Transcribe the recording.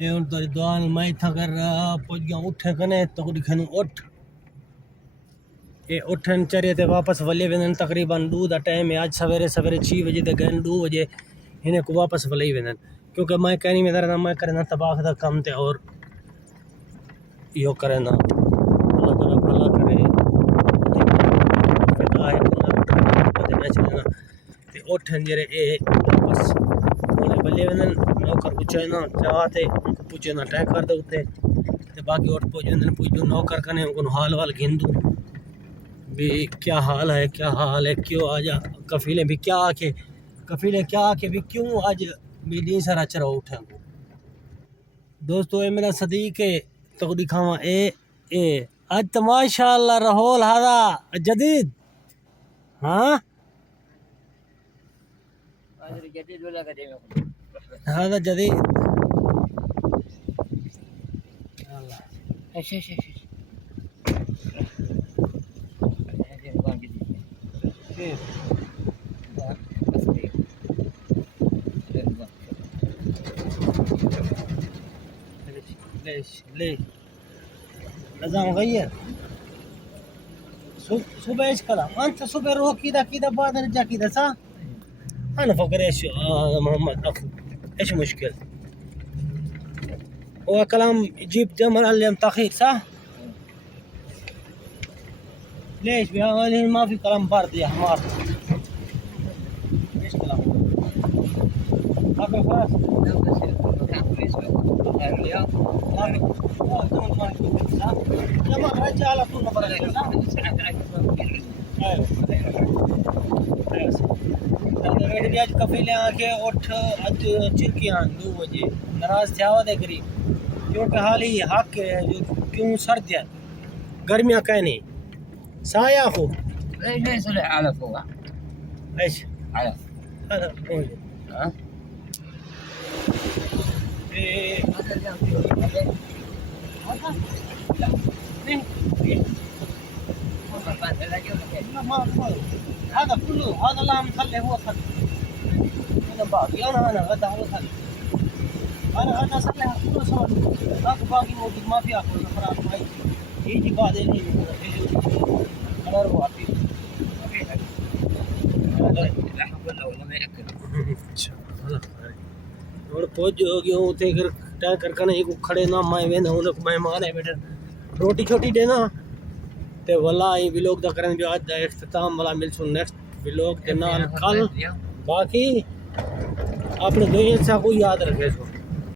ये उन तो दुआन मैं था कर पहुंच गया उठे कने तो दिखनु उठ ये उठन चरे ते वापस वले वेंदन तकरीबन 2 दा टाइम है। आज सवेरे सवेरे 6 बजे ते गए 2 बजे इन्हें को वापस वले ही वेंदन क्योंकि मैं कहनी में दरना मैं करना तबाह दा काम ते और यो करे ना अल्लाह ताला भला करे फिदा है ना चलना ते उठन जरे ए वापस ओने वले वेंदन नौकर पूछे ना चाहते पूछे ना टैग कर दे उते ते बाकी और पूछ नौकर कने उनको हाल वाल गिंदू भी क्या हाल है क्यों आज कफीले भी क्या आके भी क्यों आज भी नहीं सारा चरा उठे दोस्तों ये मेरा सदीक है तो दिखावा ए आज तो माशाअल्लाह रहोल हादा जदीद हाँ हादा जदीद ليش نظام غير صبح ايش كلام انت صبح روح كذا بعد نرجع كذا صح انا فكر ايش محمد اخو ايش مشكلة هو كلام يجيب جمل اليوم تاخير صح ليش ما في كلام برد يا حمار ايش كلام أبي خلاص لما رجع على طول نبرة अज कफीले आके उठ अज चिरकियां 2 बजे नाराज थे दे करीब क्योंकि हाल ही हक क्यों सर्द है गर्मियां कहने साया हो ليش على فوق ايش على هذا موجود ها هذا هذا كله هذا الله مخلي هو خلي هذا باقي انا غدا هو خلي انا غدا اصلي كله سوا اكو باقي موجود ما في اكل خلاص ما يجي بعدين يجي انا اروح ولا ما ياكل और पहुंच गयो उते कर टैग कर कने एक खड़े ना मैं वेंदा उन मेहमान है बेटा रोटी छोटी देना ते वाला ई व्लॉग दा करन जो आज दा इख्तिताम वाला मिलसु नेक्स्ट व्लॉग के नाल कल बाकी अपने दोस्त को याद रखे सो।